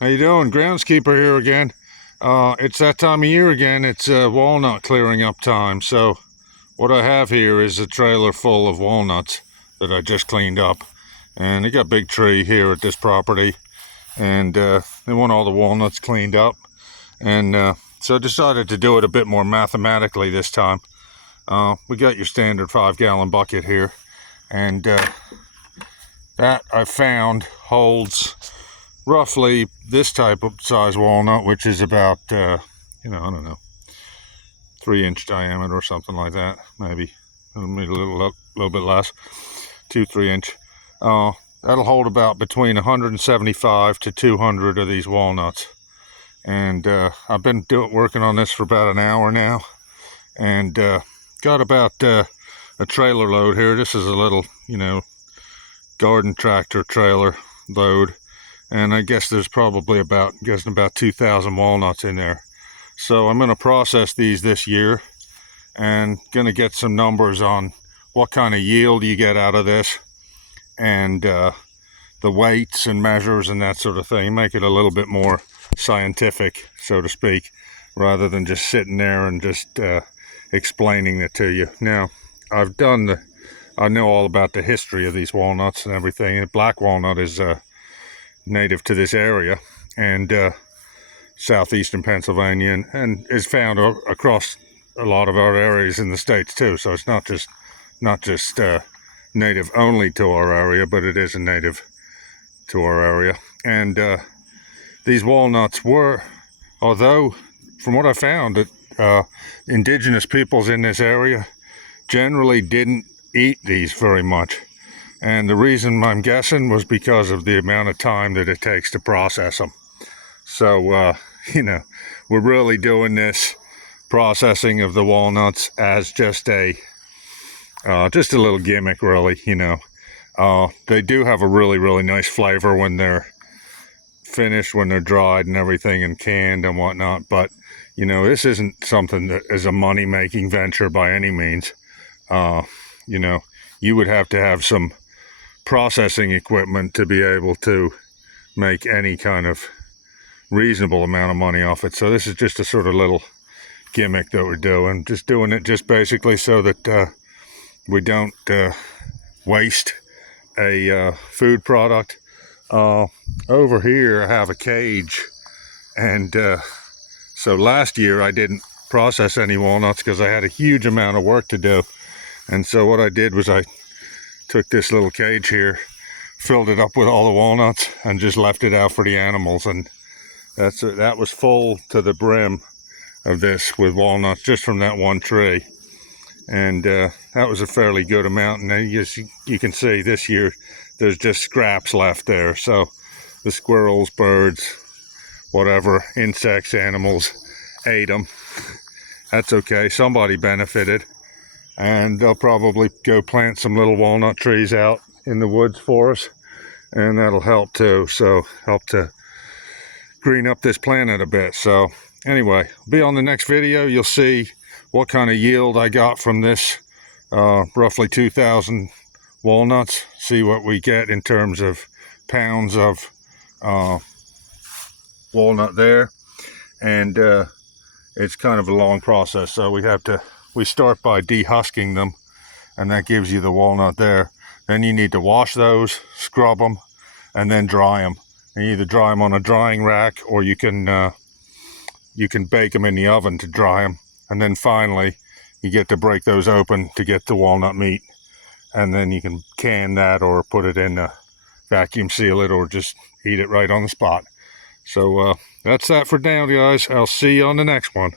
How you doing? Groundskeeper here again. It's that time of year again. It's walnut clearing up time. So what I have here is a trailer full of walnuts that I just cleaned up. And they got a big tree here at this property. And they want all the walnuts cleaned up. And so I decided to do it a bit more mathematically this time. We got your standard 5-gallon bucket here. And that I found holds roughly this type of size walnut, which is about, I don't know, 3-inch diameter or something like that. Maybe a little bit less, 2-3 inch. That'll hold about between 175 to 200 of these walnuts. And I've been working on this for about an hour now, and got about a trailer load here. This is a little, garden tractor trailer load. And I guess there's probably about 2,000 walnuts in there. So I'm going to process these this year and going to get some numbers on what kind of yield you get out of this, and the weights and measures and that sort of thing. Make it a little bit more scientific, so to speak, rather than just sitting there and just explaining it to you. Now, I know all about the history of these walnuts and everything. Black walnut is native to this area, and southeastern Pennsylvania, and is found across a lot of our areas in the States too. So it's not just native only to our area, but it is a native to our area. And these walnuts were, although from what I found, that indigenous peoples in this area generally didn't eat these very much. And the reason I'm guessing was because of the amount of time that it takes to process them. So, we're really doing this processing of the walnuts as just a little gimmick, really. They do have a really, really nice flavor when they're finished, when they're dried and everything and canned and whatnot. But, this isn't something that is a money-making venture by any means. You would have to have some processing equipment to be able to make any kind of reasonable amount of money off it. So this is just a sort of little gimmick that we're doing. Just doing it just basically so that we don't waste a food product. Over here I have a cage, and so last year I didn't process any walnuts because I had a huge amount of work to do. And so what I did was I took this little cage here, filled it up with all the walnuts, and just left it out for the animals. And that was full to the brim of this with walnuts just from that one tree. And that was a fairly good amount. And then you can see this year there's just scraps left there. So the squirrels, birds, whatever, insects, animals ate them. That's okay. Somebody benefited. And they'll probably go plant some little walnut trees out in the woods for us, and that'll help too. So help to green up this planet a bit. So anyway, be on the next video. You'll see what kind of yield I got from this roughly 2,000 walnuts. See what we get in terms of pounds of walnut there. And it's kind of a long process, so we start by dehusking them, and that gives you the walnut there. Then you need to wash those, scrub them, and then dry them. And you either dry them on a drying rack, or you can bake them in the oven to dry them. And then finally, you get to break those open to get the walnut meat. And then you can can that, or put it in a vacuum seal it, or just eat it right on the spot. So that's that for now, guys. I'll see you on the next one.